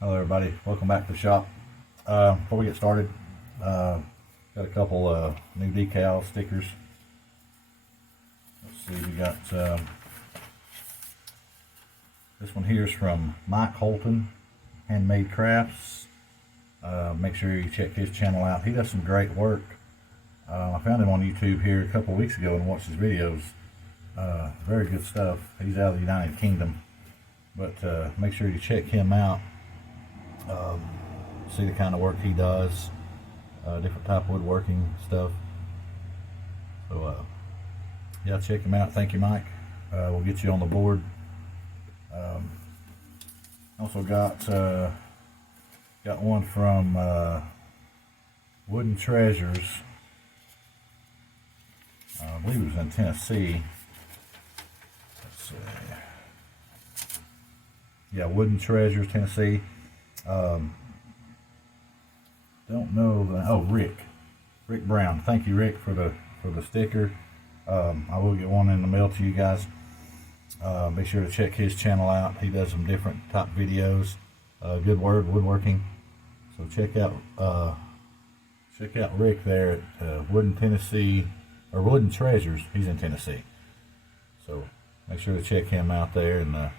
Hello everybody, welcome back to the shop. Before we get started, got a couple new decal stickers. Let's see, we got this one here is from Mike Holton, Handmade Crafts. Make sure you check his channel out. He does some great work. I found him on YouTube here a couple weeks ago and watched his videos. Very good stuff. He's out of the United Kingdom, but make sure you check him out. See the kind of work he does, different type of woodworking stuff. So yeah, check him out. Thank you, Mike. We'll get you on the board. Also got one from Wooden Treasures. I believe it was in Tennessee. Let's see. Yeah, Wooden Treasures, Tennessee. Don't know the, oh, Rick Brown. Thank you, Rick, for the sticker. I will get one in the mail to you guys. Be sure to check his channel out. He does some different type videos. Good woodworking. So check out Rick there at Wooden Treasures. He's in Tennessee. So make sure to check him out there. And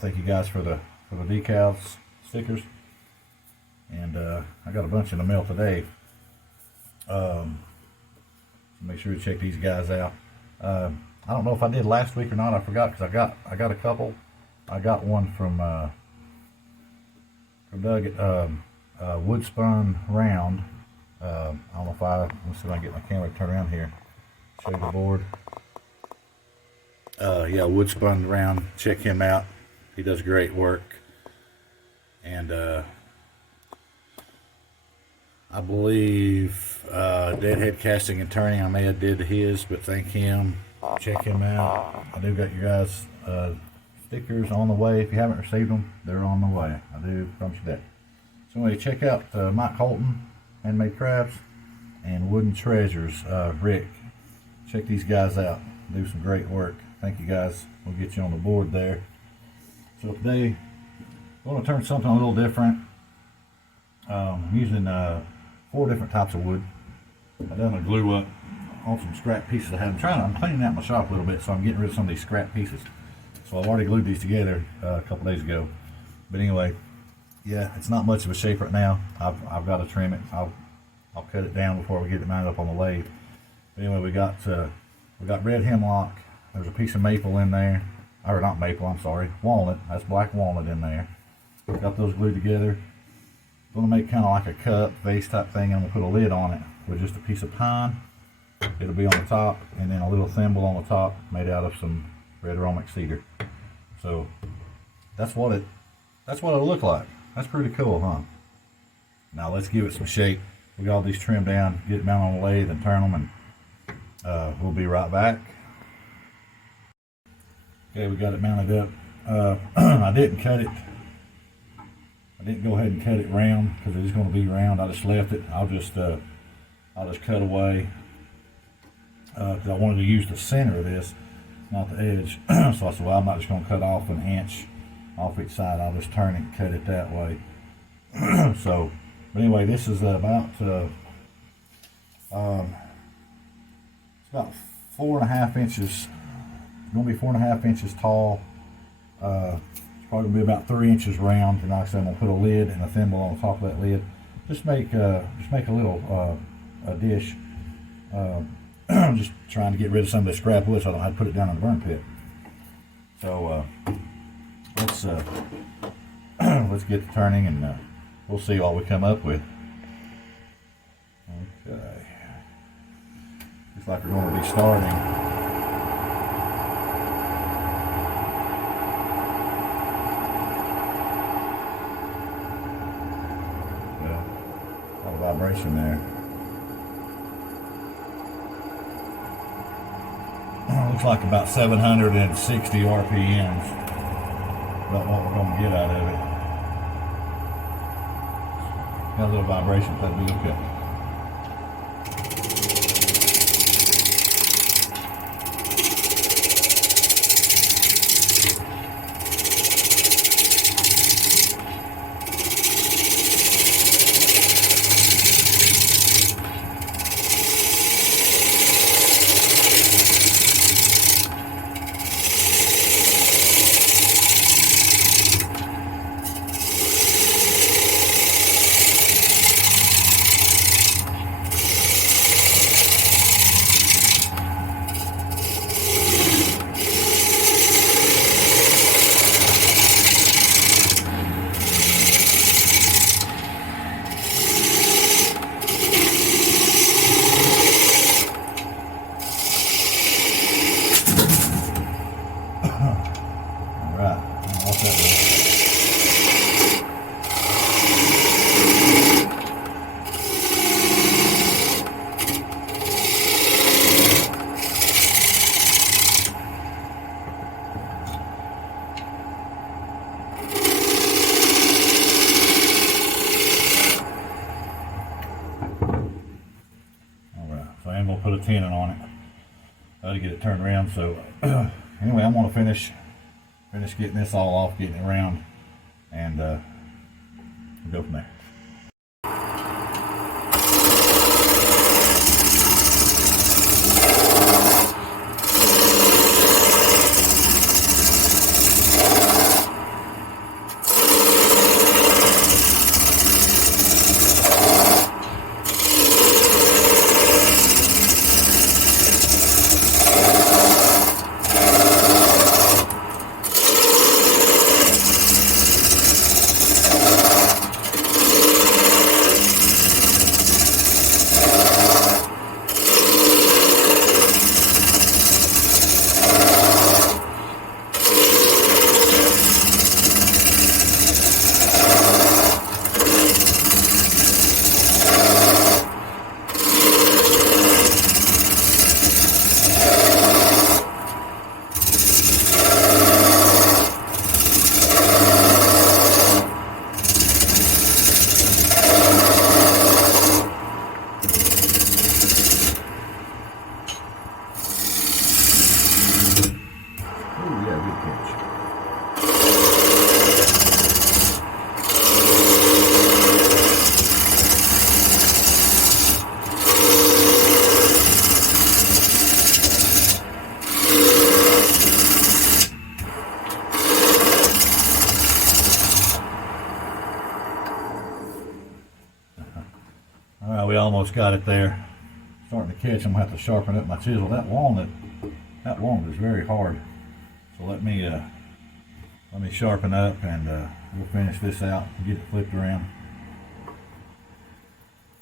thank you guys for the decals, stickers. And I got a bunch in the mail today. So make sure to check these guys out. I don't know if I did last week or not. I forgot because I got a couple. I got one from Doug at Woodspun Round. I don't know if let's see if I can get my camera to turn around here. Show you the board. Yeah, Woodspun Round. Check him out. He does great work. And I believe Deadhead Casting and Turning, I may have did his, but thank him. Check him out. I do got you guys stickers on the way. If you haven't received them, they're on the way. I do promise you that. So anyway, check out Mike Holton, Handmade Crafts, and Wooden Treasures, Rick. Check these guys out. Do some great work. Thank you guys. We'll get you on the board there. So today, I'm going to turn something a little different. I'm using 4 different types of wood. I've done a glue up on some scrap pieces I have. I'm cleaning out my shop a little bit, so I'm getting rid of some of these scrap pieces. So I've already glued these together a couple days ago. But anyway, yeah, it's not much of a shape right now. I've got to trim it. I'll cut it down before we get it mounted up on the lathe. But anyway, we got red hemlock. There's a piece of maple in there. Or not maple, I'm sorry, walnut. That's black walnut in there. Got those glued together. Going to make kind of like a cup, vase type thing. I'm going to put a lid on it with just a piece of pine. It'll be on the top, and then a little thimble on the top made out of some red aromatic cedar. So that's what it'll look like. That's pretty cool, huh? Now let's give it some shape. We got all these trimmed down, get it mounted on the lathe and turn them, and we'll be right back. Okay, we got it mounted up. I didn't cut it. I didn't go ahead and cut it round because it is going to be round. I just left it. I'll just cut away because I wanted to use the center of this, not the edge. So I said, well, I'm not just going to cut off an inch off each side. I'll just turn it and cut it that way. So, but anyway, this is about it's about 4.5 inches. It's going to be 4.5 inches tall. It's probably going to be about 3 inches round. And like I said, I'm going to put a lid and a thimble on the top of that lid. Just make a little a dish. I'm just trying to get rid of some of the scrap wood so I don't have to put it down in the burn pit. So let's get to turning, and we'll see what we come up with. Okay. Looks like we're going to be starting. Vibration there. Looks like about 760 RPMs. About what we're going to get out of it. Got a little vibration, that'd be okay. to get it turned around. So anyway, I'm gonna finish getting this all off, getting it around, and we'll go from there. Alright, we almost got it there. Starting to catch. I'm going to have to sharpen up my chisel. That walnut is very hard. So let me sharpen up, and we'll finish this out and get it flipped around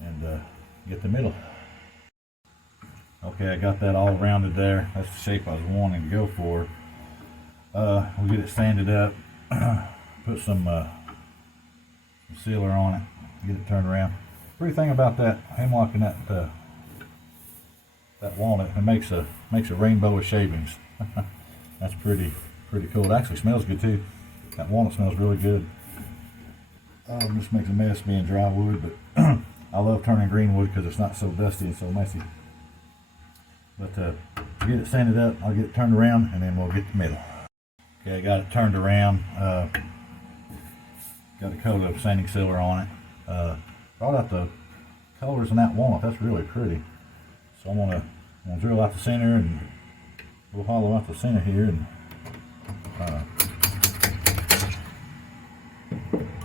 and get the middle. Okay, I got that all rounded there. That's the shape I was wanting to go for. We'll get it sanded up, put some sealer on it, get it turned around. Pretty thing about that hemlock and that walnut, it makes a rainbow of shavings. That's pretty cool. It actually smells good too. That walnut smells really good. Just makes a mess being dry wood, but I love turning green wood because it's not so dusty and so messy. But to get it sanded up, I'll get it turned around, and then we'll get the middle. Okay, I got it turned around. Got a coat of sanding sealer on it. Brought out the colors in that walnut. That's really pretty. So I'm gonna drill out the center, and we'll hollow out the center here, and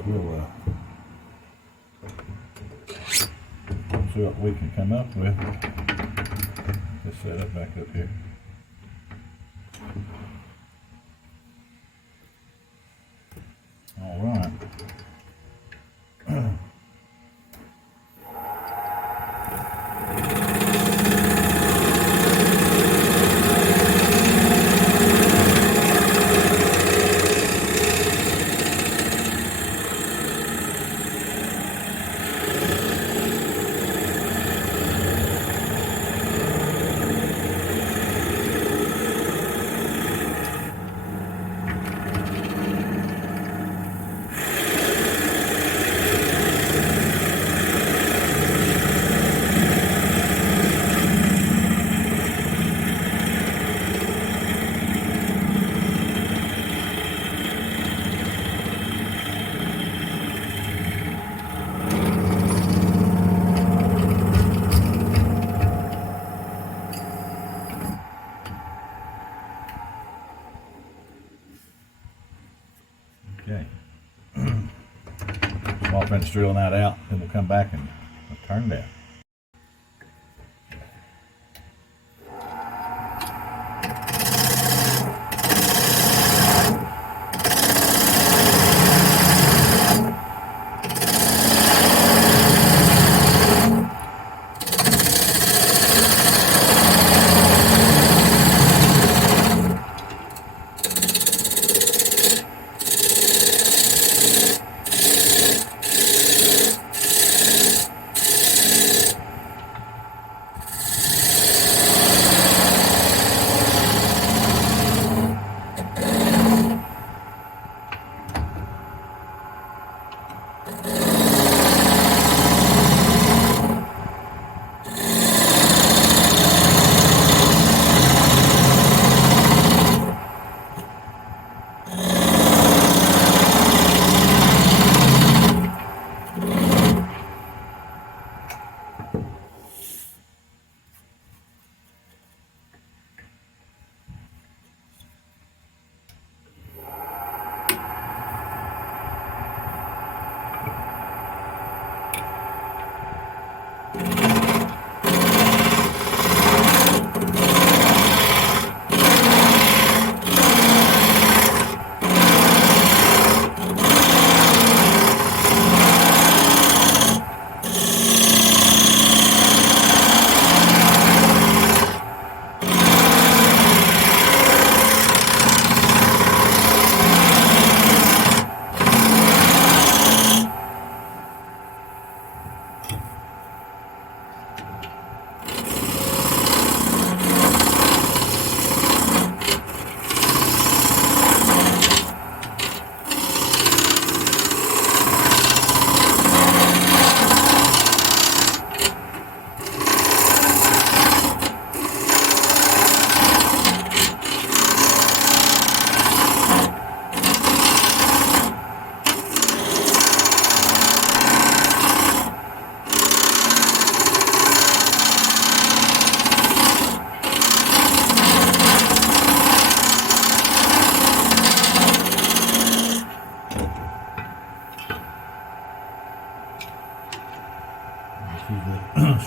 we'll see what we can come up with. Let's set it back up here. All right. Okay. So I'll finish drilling that out, then we'll come back and turn it down.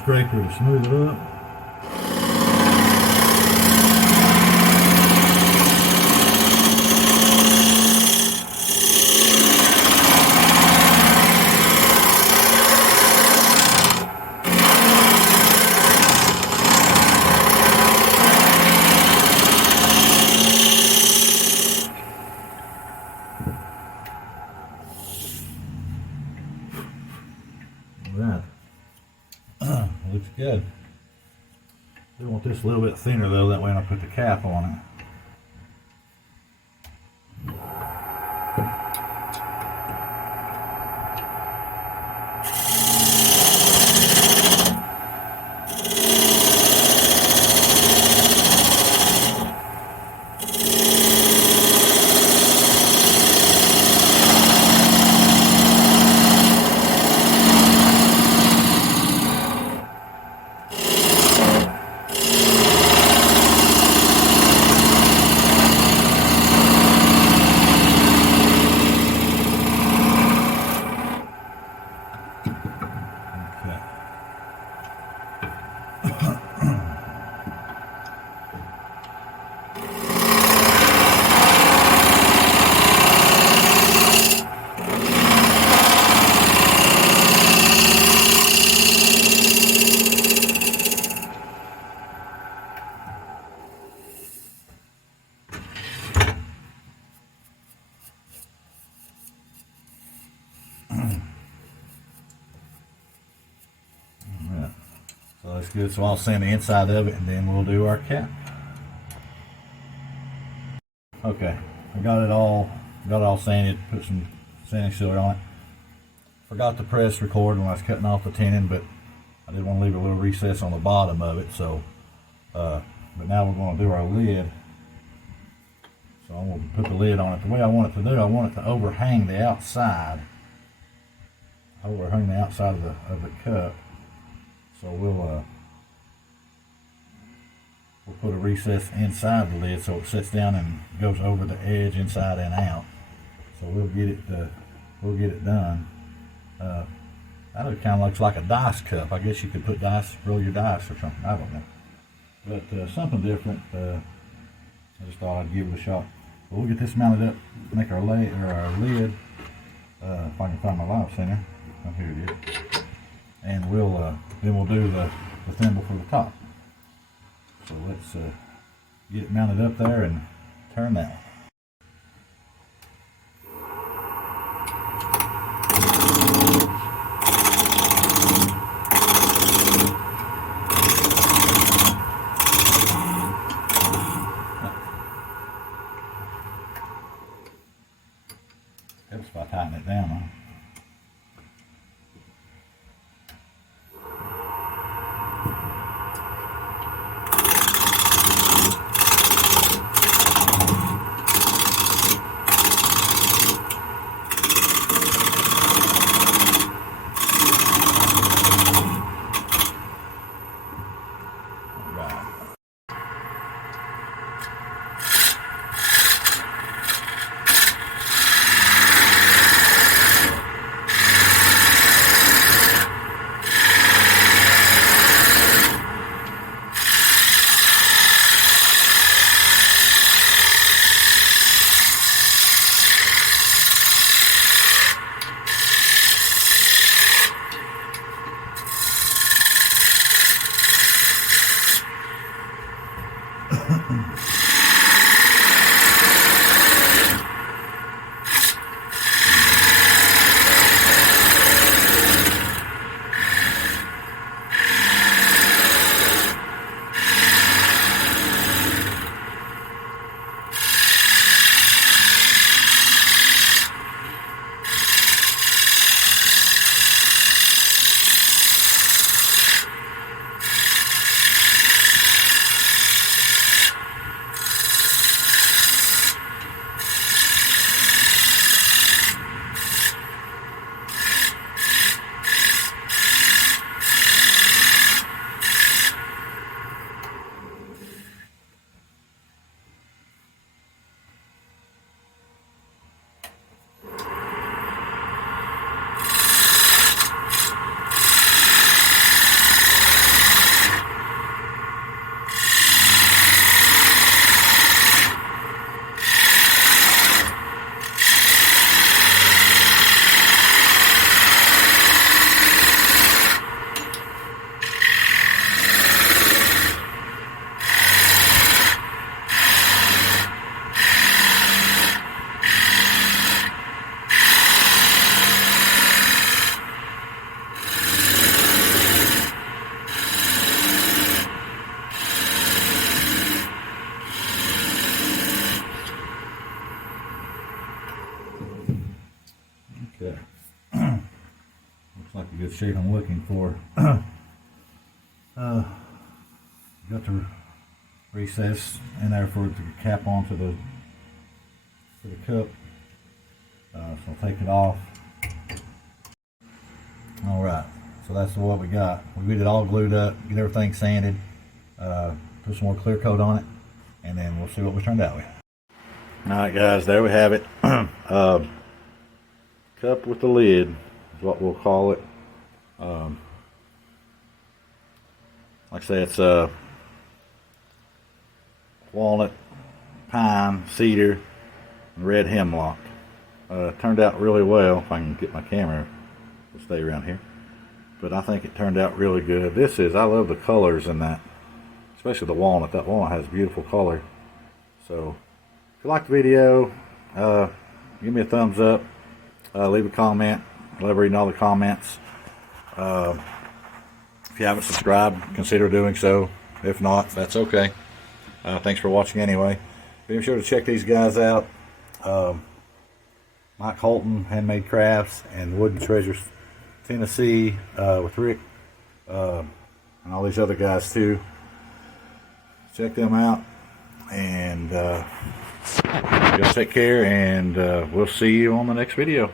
scraper to smooth it up. Right. Looks good. We want this a little bit thinner though, that way when I put the cap on it. So that's good. So I'll sand the inside of it and then we'll do our cap. Okay, I got it all sanded, put some sanding silver on it. Forgot to press record when I was cutting off the tenon, but I did want to leave a little recess on the bottom of it. So, but now we're going to do our lid. So I'm going to put the lid on it. The way I want it to do, I want it to overhang the outside. Overhang the outside of the cup. So we'll put a recess inside the lid so it sits down and goes over the edge inside and out. So we'll get it done. That kind of looks like a dice cup. I guess you could put dice, roll your dice or something. I don't know, but something different. I just thought I'd give it a shot. But we'll get this mounted up, make our lid. If I can find my live center, oh, here it is. And then we'll do the thimble for the top. So let's get it mounted up there and turn that. Helps if I tighten it down, huh? good shape I'm looking for. Got the recess in there for it to cap onto the cup. So I'll take it off. All right, so that's what we got. We get it all glued up, get everything sanded, put some more clear coat on it, and then we'll see what we turned out with. All right, guys, there we have it. Cup with the lid is what we'll call it. Like I say, it's walnut, pine, cedar, and red hemlock. Turned out really well. If I can get my camera to stay around here, but I think it turned out really good. I love the colors in that, especially the walnut. That walnut has beautiful color. So if you like the video, give me a thumbs up, leave a comment. I love reading all the comments. If you haven't subscribed, consider doing so. If not, that's okay. Thanks for watching anyway. Be sure to check these guys out. Mike Holton, Handmade Crafts, and Wooden Treasures, Tennessee, with Rick, and all these other guys too. Check them out, and just take care, and we'll see you on the next video.